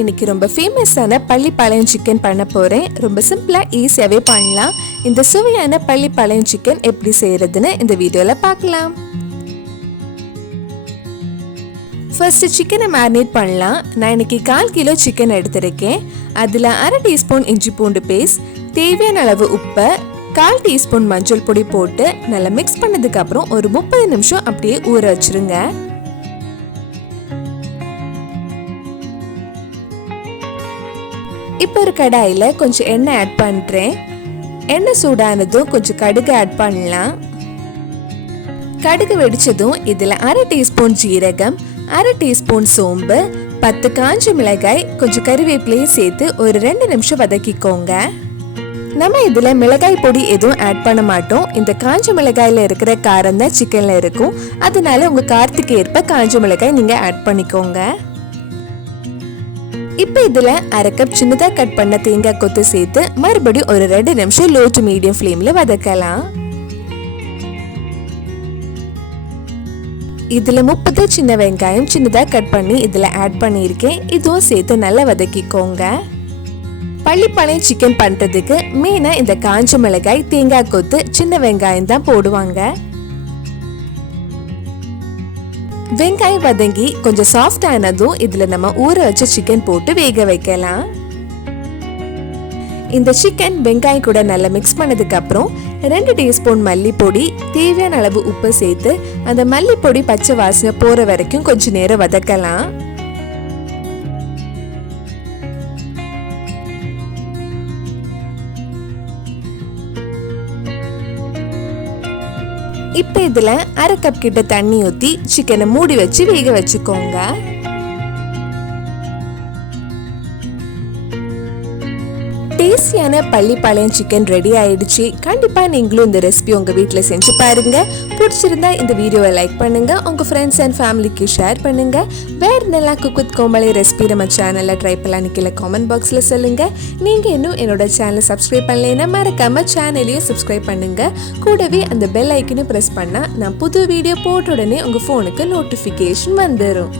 இன்னைக்கு ரொம்ப ஃபேமஸான பள்ளிப்பாளையம் சிக்கன் பண்ண போகிறேன். ரொம்ப சிம்பிளாக ஈஸியாகவே பண்ணலாம். இந்த சுவையான பள்ளிப்பாளையம் சிக்கன் எப்படி செய்கிறதுன்னு இந்த வீடியோவில் பார்க்கலாம். ஃபர்ஸ்ட் சிக்கனை மேரினேட் பண்ணலாம். நான் இன்னைக்கு 1/4 கிலோ சிக்கன் எடுத்திருக்கேன். அதில் 1/2 டீஸ்பூன் இஞ்சி பூண்டு பேஸ்ட், தேவையான அளவு உப்பு, 1/4 டீஸ்பூன் மஞ்சள் பொடி போட்டு நல்லா மிக்ஸ் பண்ணதுக்கப்புறம் ஒரு 30 நிமிஷம் அப்படியே ஊற வச்சுருங்க. இப்போ ஒரு கடாயில் கொஞ்சம் எண்ணெய் ஆட் பண்ணுறேன். எண்ணெய் சூடானதும் கொஞ்சம் கடுகு ஆட் பண்ணலாம். கடுகு வெடிச்சதும் இதில் 1/2 டீஸ்பூன் ஜீரகம், 1/2 டீஸ்பூன் சோம்பு, 10 காஞ்ச மிளகாய், கொஞ்சம் கறிவேப்பிலையும் சேர்த்து ஒரு 2 நிமிஷம் வதக்கிக்கோங்க. நம்ம இதில் மிளகாய் பொடி எதுவும் ஆட் பண்ண மாட்டோம். இந்த காஞ்ச மிளகாயில் இருக்கிற காரம் தான் சிக்கனில் இருக்கும். அதனால உங்கள் காரத்துக்கு ஏற்ப காஞ்ச மிளகாய் நீங்கள் ஆட் பண்ணிக்கோங்க. இப்போ இதில் 1/2 கப் சின்னதாக கட் பண்ண தேங்காய் கொத்து சேர்த்து மறுபடியும் ஒரு 2 நிமிஷம் லோ டு மீடியம் ஃப்ளேமில் வதக்கலாம். இதில் 30 சின்ன வெங்காயம் சின்னதாக கட் பண்ணி இதில் ஆட் பண்ணியிருக்கேன். இதுவும் சேர்த்து நல்லா வதக்கிக்கோங்க. பள்ளிப்பாளையம் சிக்கன் பண்ணுறதுக்கு மெயினாக இந்த காஞ்ச மிளகாய், தேங்காய் கொத்து, சின்ன வெங்காயம் தான் போடுவாங்க. வெங்காயம் வதங்கி கொஞ்சம் சாஃப்ட் ஆனதும் இதில் நம்ம ஊற வச்ச சிக்கன் போட்டு வேக வைக்கலாம். இந்த சிக்கன் வெங்காயம் கூட நல்லா மிக்ஸ் பண்ணதுக்கு அப்புறம் 2 டீஸ்பூன் மல்லிப்பொடி, தேவையான அளவு உப்பு சேர்த்து அந்த மல்லிப்பொடி பச்சை வாசனை போற வரைக்கும் கொஞ்ச நேரம் வதக்கலாம். இப்போ இதில் 1/2 கப் கிட்ட தண்ணி ஊற்றி சிக்கனை மூடி வச்சு வேக வச்சுக்கோங்க. டேஸ்டியான பள்ளிப்பாளையம் சிக்கன் ரெடி ஆயிடுச்சு. கண்டிப்பாக நீங்களும் இந்த ரெசிபி உங்கள் வீட்டில் செஞ்சு பாருங்க. பிடிச்சிருந்தா இந்த வீடியோவை லைக் பண்ணுங்க, உங்கள் ஃப்ரெண்ட்ஸ் அண்ட் ஃபேமிலிக்கு ஷேர் பண்ணுங்க. வேறு நல்லா குக் வித் கோமளி ரெசிபி நம்ம சேனலில் ட்ரை பண்ணலாம் கீழே காமெண்ட் பாக்ஸில் சொல்லுங்க. நீங்கள் இன்னும் என்னோட சேனலை சப்ஸ்கிரைப் பண்ணலைன்னா மறக்காம சேனலையும் சப்ஸ்கிரைப் பண்ணுங்க. கூடவே அந்த பெல் ஐக்கனை ப்ரெஸ் பண்ணால் நான் புது வீடியோ போட்ட உடனே உங்கள் ஃபோனுக்கு நோட்டிஃபிகேஷன் வந்துடும்.